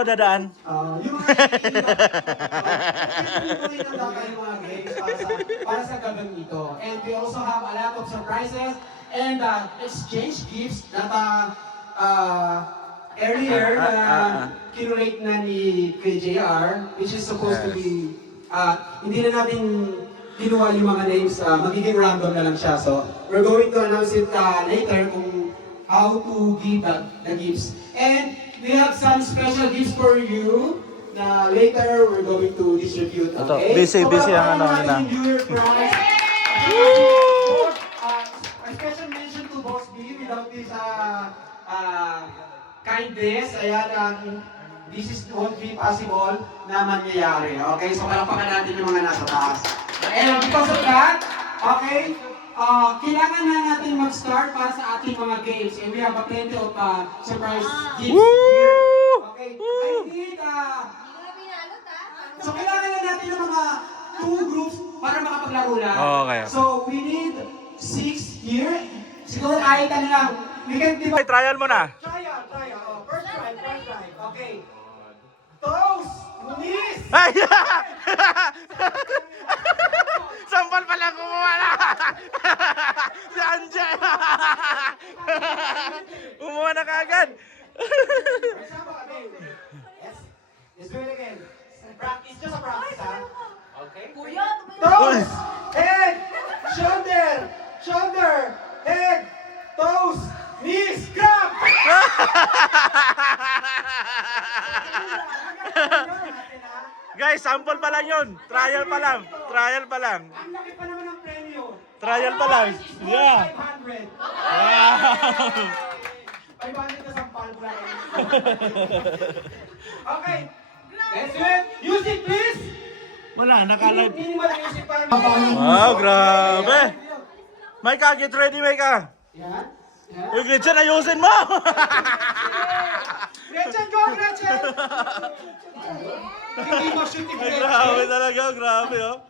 ako dadaan? Yung mga games para sa gabing ito. And we also have a lot of surprises and exchange gifts that earlier kinurate na ni JR, which is supposed to be, hindi na natin kinuha yung mga names, magiging random na lang siya. So, we're going to announce it later kung how to give the gifts. And we have some special gifts for you na later we're going to distribute. Ito, Okay? busy ang ano nila. A special mention to Boss B. Without this kindness, ayan, this won't be possible na mangyayari. Okay? So, palakpakan natin yung mga nasa taas. And because of that, okay, kailangan na natin mag-start para sa ating mga games. And we have a plenty of surprise gifts here. Okay, I need, so kailangan na natin ng mga 2 groups para makapaglaro lang. Okay. So we need 6 here. Siguro kahit ano lang. We can Ay, trial mo na. Trial. First try. Okay. Toes, knees. Ay! Sampal pala kumuha na! Si Anje! Umuha na kaagad! Let's do it again. Practice, just a practice, ha? Okay. Kuya, Toes, head, shoulder, head, toes, knees, grab! Guys, sample pa lang yun. Trial pa lang. Ang laki pa naman ng premyo. Trial pa lang. Yeah. 500. Wow! 500 na sampal ko lang. Okay. Let's do it. Music, please. Wala, naka-live. Minimal music para Wow, grabe! Maika, get ready, Maika! Yan. Uy, Gretchen, ayusin mo! Gretchen, go, Gretchen! Hindi mo shoot ni Ay, Gretchen. grabe talaga, grabe, oh.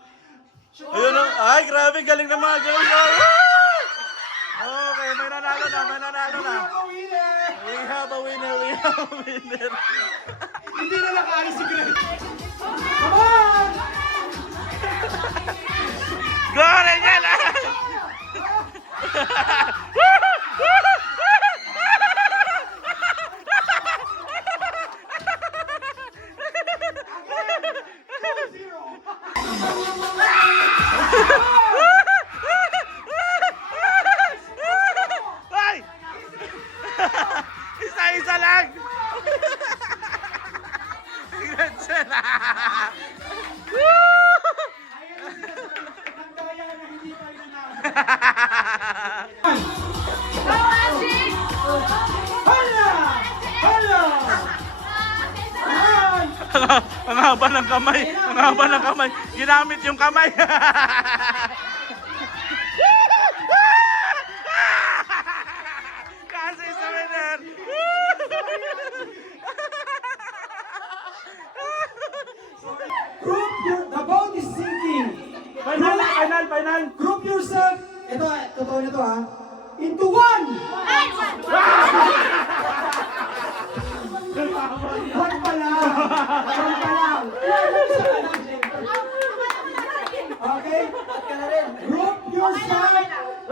Ayun, oh. Ay, grabe, galing ng mga girls, oh. Okay, may nanalo na. We have a winner. Hindi na nakaalis si Gretchen. Come on! Go, Rachel! Ay! Isa lang! Gretchen! Nagdaya na hindi pa rin na. Hala! Ang haba ng kamay. Ginamit yung kamay. Kasi sa winner. The boat is sinking. Final. Group yourself. Ito, totoo na to, ha. Into one! One pa lang. Okay? Group yourself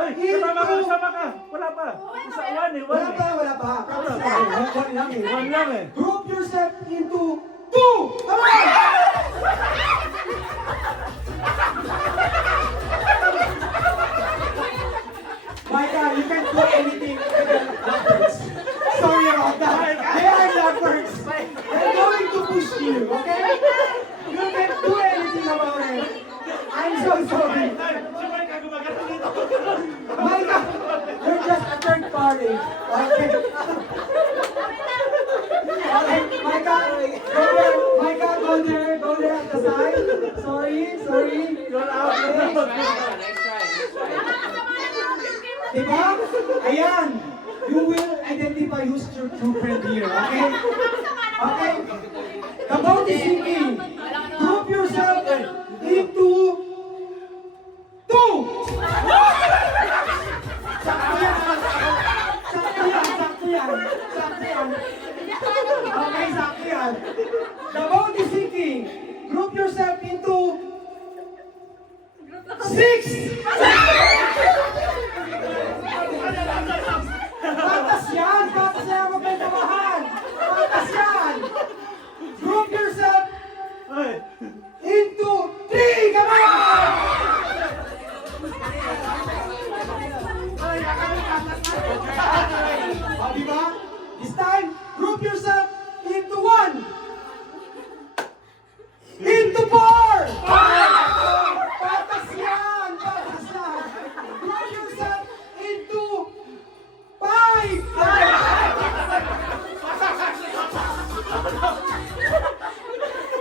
into... Sama ka. Wala pa. Wala pa. One lang eh. Group yourself into two! Come on! Micah, you can't do anything with the lovebirds. Sorry about that. They are lovebirds. They're going to push you, okay? You can't do anything about it. I'm so sorry. Micah, you're just a third party. Okay? Okay, Micah, go there at the side. Sorry. You're out. Diba? Ayan. You will identify who's your true friend here, okay? Okay? The boat is sinking. Group yourself into two. Sakto yan. Okay, sakto yan. yan. The boat is sinking. Group yourself into 6. Patas yan. Patas yan. Huwag kayong tamahan. Patas yan. Group yourself into 3. Come on! O, diba? This time, group yourself into 1. Into 4. Patas yan. Patas yan. Group yourself into 5.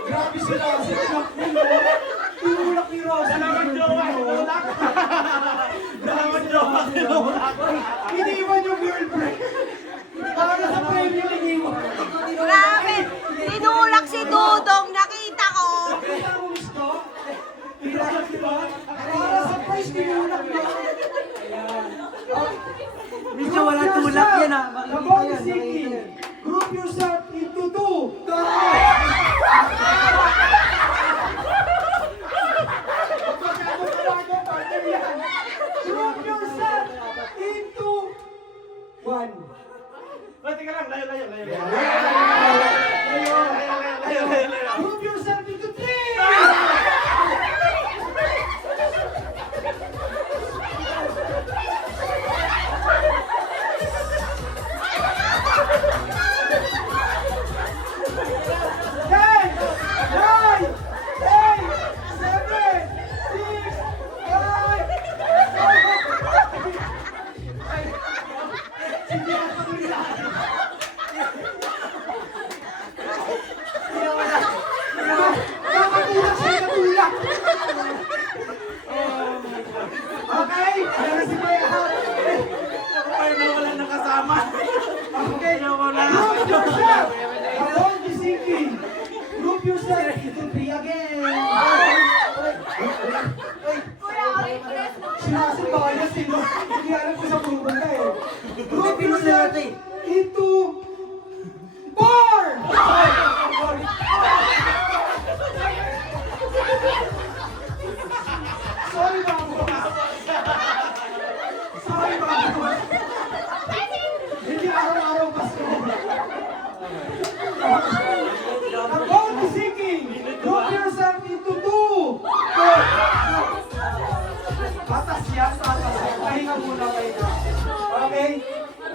Grabe sila. Tinulak ni Rose. Dalawang jowa, tinulak. Dalawang jowa, tinulak. Iniwan yung girlfriend. Para sa premium, iniwan. Grabe! Tinulak si Dudong, nakita ko! Kita mo, Miss Ko? Kita mo, diba? Para sa prize, tinulak niya. Medyo wala tulak yan ah. The ball is sinking. Group yourself into 2. Group yourself into 1. Ay, teka lang, layo. Group yourself into 3. Okay, ayan si Kuya. Ay, nawala na kasama. Okay, Nawala. group yourself. The ball is sinking. Group yourself into 3 again. Sinasibaya sino. Hindi alam ko sa pupunta eh. Group yourself into 4. Sorry, Babo. Sorry, Babo. Hindi araw-araw Pasko. The boat is sinking. Group yourself into 2. Patas yan, patas yan. Pahinga muna kayo. Okay?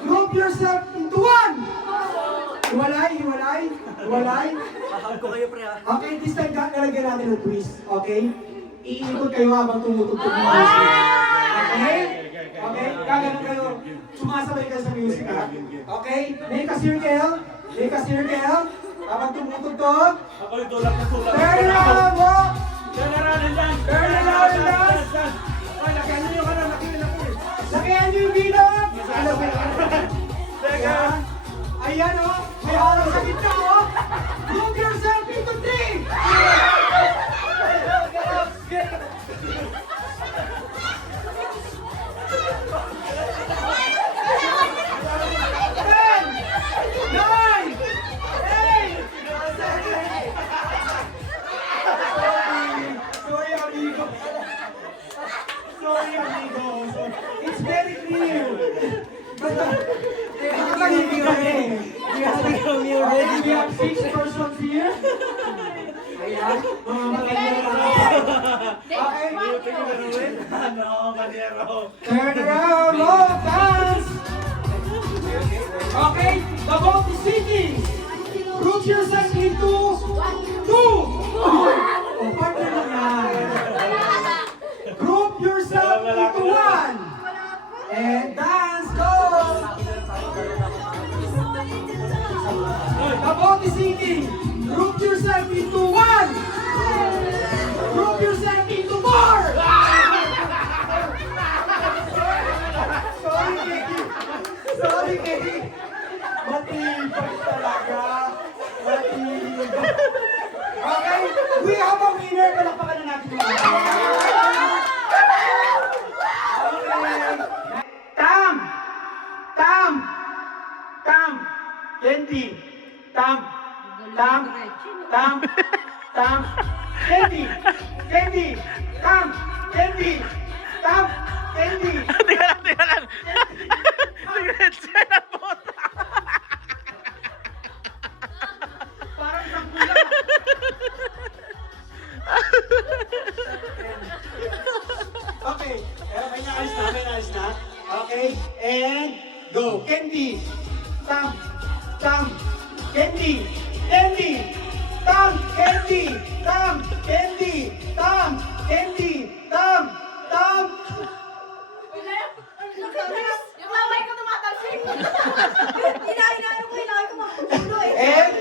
Group yourself into 1. Hiwalay. Mahal ko kayo pre ah. Okay, this time lalagyan natin ng twist. Okay? Iikot kayo habang tumutugtog yung music. Okay? Okay? Gaganon kayo. Sumasabay kayo sa music. Ha? Okay? Make a circle. Habang tumutugtog. Ako yung tulak na tulak. Turn around, walk. Generalin lang. Turn around, dance. Ay, lagyan niyo yung ano, laki. Lakihan niyo yung bilog. Teka. Ayan o. May harap sa gitna o. Group yourself into 3. Sorry, amigo. It's very clear. We have 6 persons here. Ayan. Mga maganda. Okay. Ano, Maniero. Turn around, walk, dance. Okay, the boat is sinking. Group yourself into 2. Oh, partner lang yan. Group yourself into 1. And dance, go. The boat is sinking. Group yourself into 1. Group yourself into 4. Sorry, Kiki. Sorry, Kiki. Matibay talaga. Matibay. Okay, we have a winner. Palakpakan na natin yung mga. Okay. Tam. Candy. Tam. tam, tam, candy, candy, tam, candy, tam, candy. Tingnan lang. Tingnan lang po. Parang isang kulang. Okay, may naalis na. Okay, and go. Candy, tam, tam, candy, candy, tam, candy, tam, candy, tam, candy, tam, tam. Yung lamay ko tumatalsik. Inaano ko mapupuno eh. And,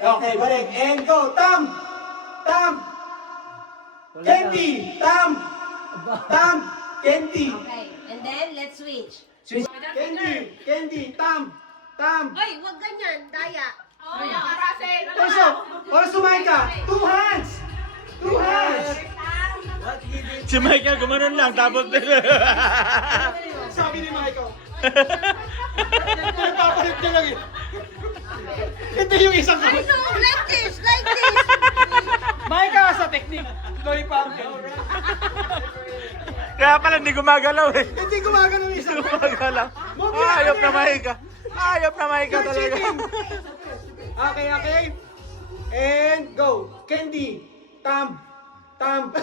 okay, balik. And go. Tam, tam, candy, tam, tam, candy. Okay, and then let's switch. Switch. Candy, candy, tam, tam. Ay, wag ganyan, daya. Oh, Para sumay ka. Two hands. Two hands. Si Michael gumanon lang, tapos Sabi ni Michael. Nagpapalit niya lang eh. Ito yung isang I know, like this, like this. Michael sa technique. Loy pumpkin. Kaya pala hindi gumagalaw eh. Hindi gumagano yung isang. Gumagalaw. Ayop na Maika. Ayop na Maika You're talaga. cheating. Okay, okay. And go. Candy. Tam. Tam.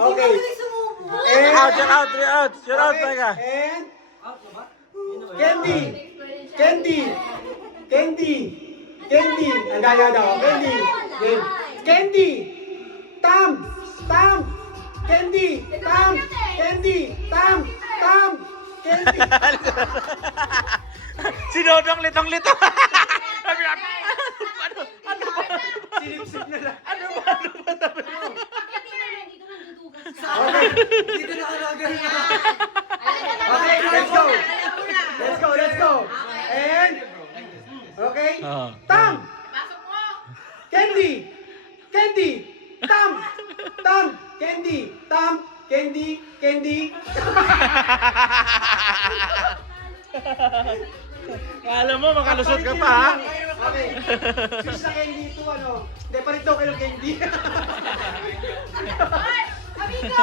Okay. And Out, you're out, you're out. You're out, okay. Maika. And candy. Candy. Candy. Candy. Ang daya daw. Candy. Candy. Tam. Tam. Candy. Tam. Candy. Tam. Tam. Candy. Si Dodong litong-lito. Sabi niya, ano ba? Sinipsip na lang. Ano ba sabi mo? Okay. Dito na kalagay na. Okay, let's go. Let's go, let's go. And, okay. Tam. Candy. Candy. Tam. Tam. Candy. Tam. Candy. Candy. Alam mo, makalusot ka pa, ha? Okay. Switch na candy to ano. Hindi, palit daw kayo ng candy. Amigo,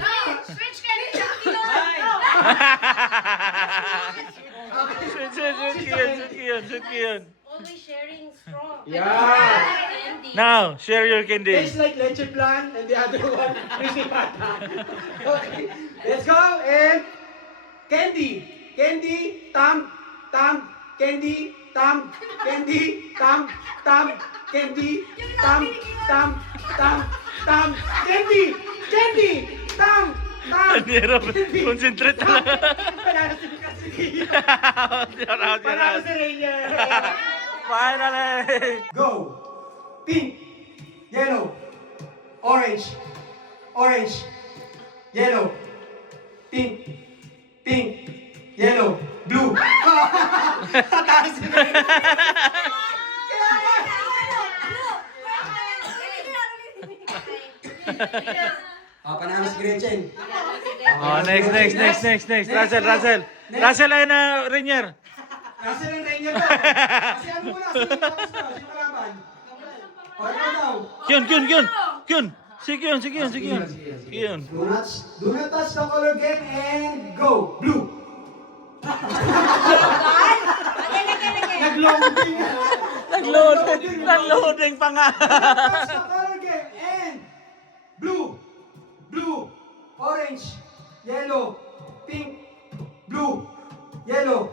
no, switch ka rin sa kilo. Shoot yun. Always sharing strong. Yeah. Candy. Now, share your candy. Tastes like leche plan and the other one, crispy pata. Okay. Let's go. And candy. Candy. Tam. Tam. Candy. Tam. Candy. Tam. Tam. Candy. Tam. Tam. Tam. Tam. Candy. Candy. Tam. Tam. Nero, concentrate na lang. Panalo si Kasi. You're out, you're Panalo out. si Rainier. Finally! Go. Pink. Yellow. Orange. Orange. Yellow. Pink. Pink. Yellow. Blue. Tataas si Rainier. Kaya nga. Panalo si Gretchen. Oh, next. Russell, ayun na, Rainier. Kasi ng Rainier daw. Kasi ano muna, sino tapos na, sino kalaban? O, ikaw daw. Kyun. Si Kyun. Do not touch the color game and go. Blue. Nag-loading. Nag-loading pa nga. Touch the color game and blue. Blue. Orange. Yellow. Pink. Blue. Yellow.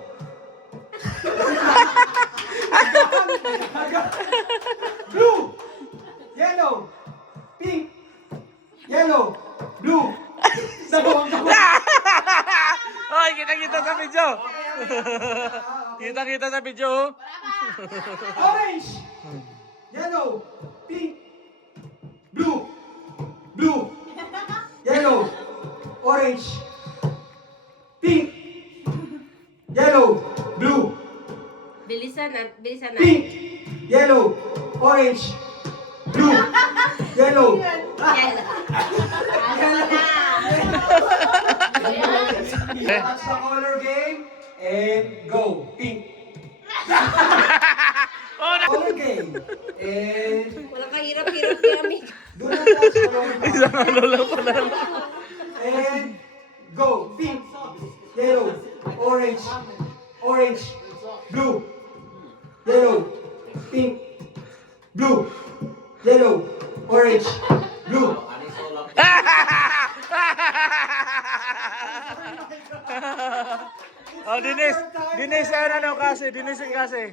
Blue. Yellow. Pink. Yellow. Blue. Dalawang Hoy, kita sa video. Kita sa video. Orange. Yellow. Pink. Blue. Blue. Yellow. Orange. Pink. Yellow. Blue. Bilisan na. Pink. Yellow. Orange. Blue. Yellow. That's the color game. And go. Pink. Color game. And Walang kahirap-hirap kay amigo. do not touch the lollipop. Isang ano lang pala. And go. Pink, yellow, orange, orange, blue, yellow, pink, blue, yellow, orange, blue. Oh, Dinis. Dinis, ano kasi? Dinisin kasi.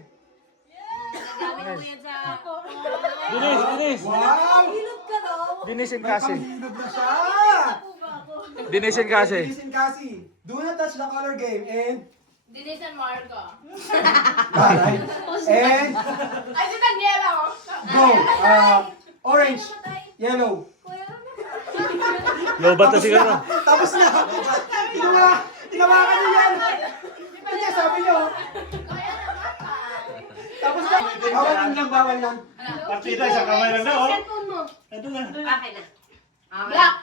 Gamit mo yan sa... Dinis. Wow! Hilot ka daw. Dinisin kasi. Panghinog na siya! Dinisin kasi. Listen kasi. Do not touch the color game. And Dinisan Marco. Alright. And Ay, si Daniela, oh. go. Orange, yellow. Lobat na siguro. Tapos na. Tinawakan niyo yan. Hindi, sabi niyo. Tapos na. Bawal lang. Partida, isang kamay lang na, oh. Cellphone mo. Ito na. Akin na. Black.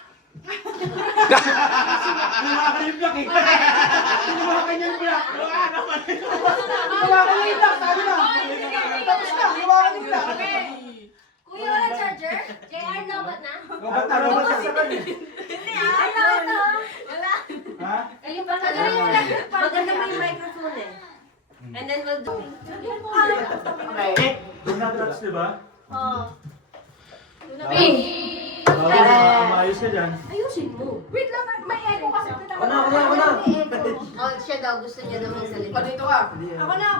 Tinawakan yung black eh. Tinawakan niya yung black. Tinawakan niya yung black. Sabi na. Tapos na. Tinawakan yung black. Kuya, wala charger? JR, lobat na? Lobat na. Hindi, ano? Wala. Ha? Ayun pa na maganda mo yung microphone eh. And then we'll do... Do not touch, di ba? Oo. Pink. Maayos ka dyan. Ayusin mo. Wait lang, may echo kasi. Wala. May echo. Oh, siya daw, gusto niya daw magsalita. Dito ka. Ako na.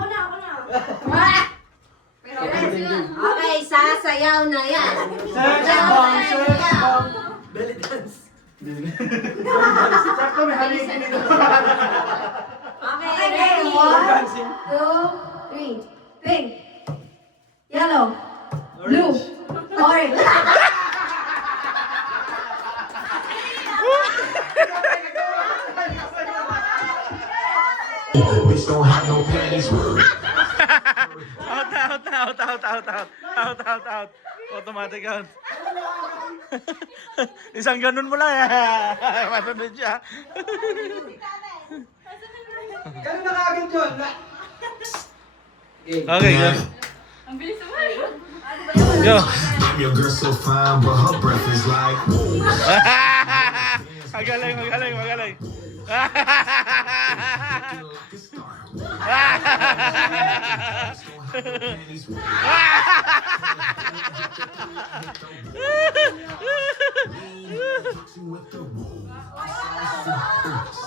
Pero okay, sasayaw na yan. Belly dance. Sakto, may halikin dito. Okay, ready? 1, 2, 3. Pink. Yellow. Blue. Orange. Bitch don't have no panties. Out. Automatic out. Isang ganun mo lang. Masunod siya. Ganun na kagad yun. Okay, go. Go. Damn, your girl so fine, but her breath is like. Magaling. Like a star.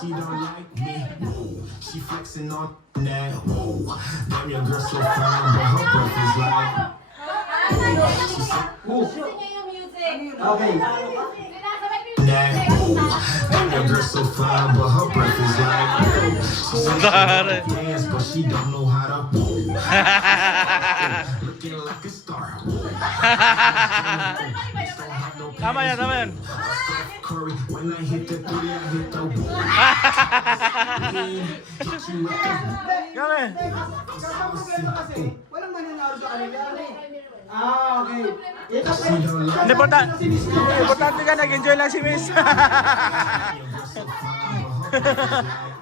She don't like me. She flexing on that. Damn, your girl so fine, but her breath is like. Gusto niya yung music. Okay. That. Damn, your girl so fine, but her breath is like. Dare. Dance, but she don't know how to. Looking like a star. Tama yan. Curry, when I hit the three, I hit the wall. Hit you with the. Gawin. Ang problema kasi, walang mananalo sa kanila. Okay. Ito She don't like Importante ka, nag-enjoy lang si Miss.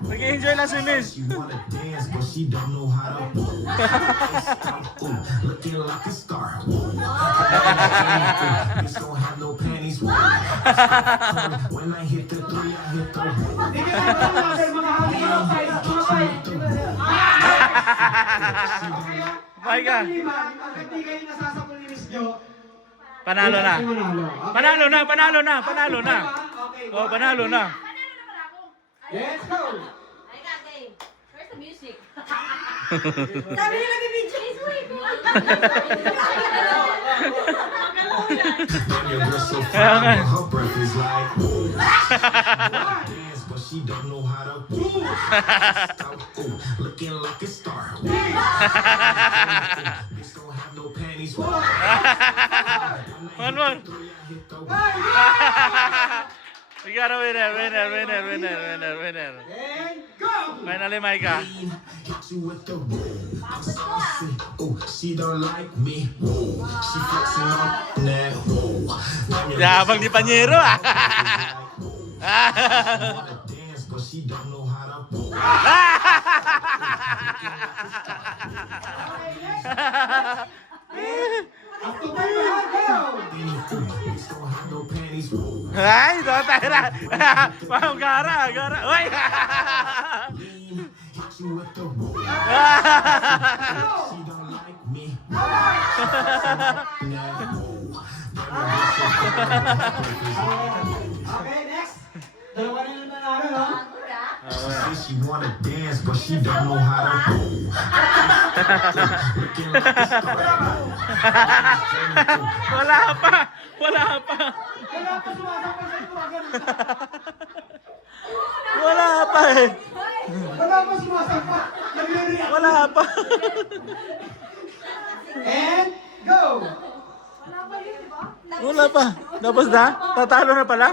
Nag-enjoy lang si Miss. She wanna dance, but she don't know how to. Looking like a star. Bitch don't have no panties. When I hit the three, I hit the wall. Bye ka. Pagkat di kayo nasasapol ni Miss Jo, Panalo na. manalo. Okay. Panalo na. Okay. Oh, panalo na. Let's go. Ay, kagay. Where's the music? Sabi nila bibidyo. Please wait. Damn, your girl so fine, but her breath is like. Dance, but she don't know how to. Looking like a star. Bitch don't have no panties. One more. We got a winner. And go. Finally, Micah. Hit you with the I'm saucy. Oh, she don't like me. She flexing on that. Yabang ni Panyero, ah. Wanna dance, but she don't know how to. Up to 500, go! Bitch don't have no panties. Ay, tayo na. Wow, gara. Uy! Hit you with the woo. She don't like me. Okay, next. Dalawa na yung nanalo, no? Say she wanna dance, but she don't know how to. Looking like a star. Wala pa. Wala pa sumasakay sa tuwagan. Wala pa eh. Wala pa sumasakay. Nagre-react. Wala pa. And, go! Wala pa. Tapos na? Tatalo na pala?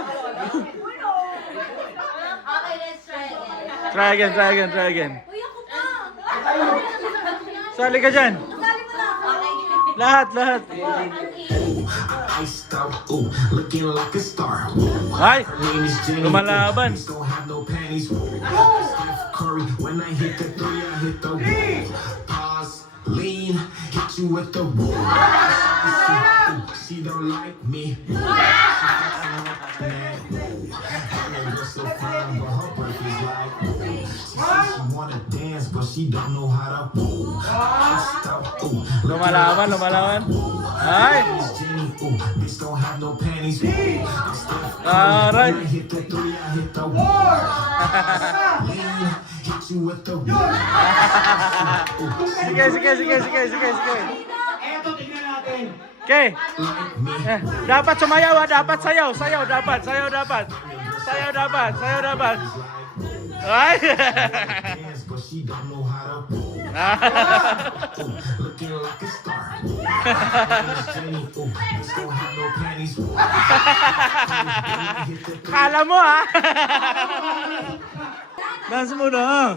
Okay, let's try again. Try again. Uy, ako pa! Sali ka dyan. Sali mo lang. Okay. Lahat. Iced out, ooh, looking like a star. Ooh. Ay! Name is Jenny. Lumalaban. Bitch don't have no panties. Steph Curry, when I hit the three, I hit the woo. Pause, lean, hit you with the woo. She don't like me. And that girl so fine, but her breath is like ooh. She says she wanna dance, but she don't know how to woo. Iced out, ooh, Lumalaban. Ay! Miss Jenny, ooh, bitch don't have no panties. I'm Steph Curry, Alright. when I hit the three, I hit the woo. Lean, hit you with the woo. Sige. Eto, tingnan natin. Okay. Like me. Dapat sumayaw ha. Dapat sayaw. Sayaw dapat. Ay! Dance, but she don't know how to ooh, looking like a star. Miss Jenny, ooh, bitch don't have no panties. Hit the three. Kala mo ha. Dance muna.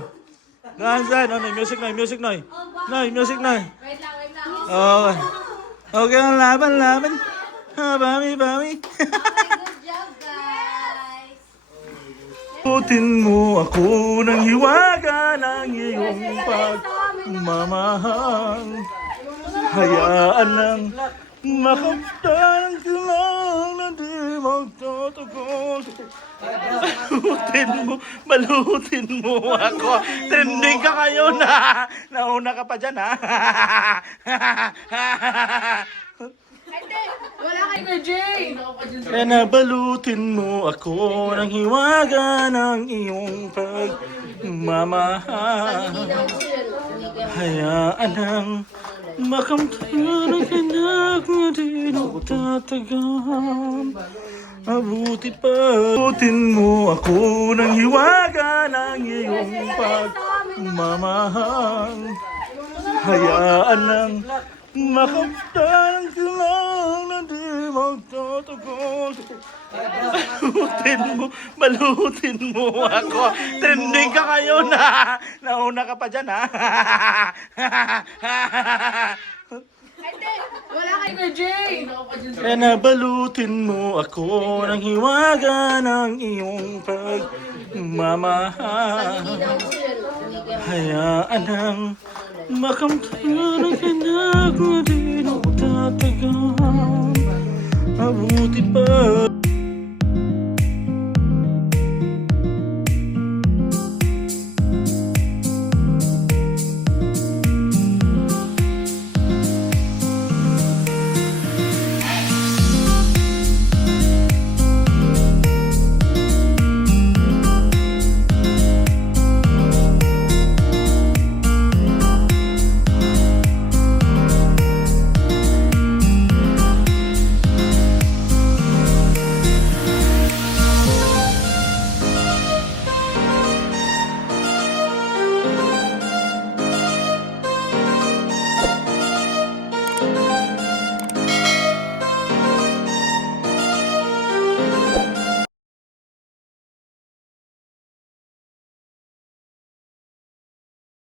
Dance. Music Noy. Wait lang. Okay. Okay, ang laban. Bami. Okay, good job, guys. Putin mo ako ng hiwaga ng iyong pagmamahal. Hayaan nang makamtan ka lang na di magtatagal. Balutin mo ako. Trending ka ngayon ha. Nauna ka pa dyan ha. Wala kayo kay Jay. Kaya nabalutin mo ako ng hiwaga ng iyong pagmamahal. Hayaan nang makamtan ang anak na di nagtatagal. Mabuti pa. Balutin mo ako ng hiwaga ng iyong pagmamahal. Hayaan nang makamtan ka lang na di magtatagal. Balutin mo ako. Trending ka ngayon ha. Nauna ka pa dyan ha. Wala kayo kay Jay. Kaya nabalutin mo ako ng hiwaga ng iyong pagmamahal. Hayaan nang makamtan ang anak na di nagtatagal. Mabuti pa.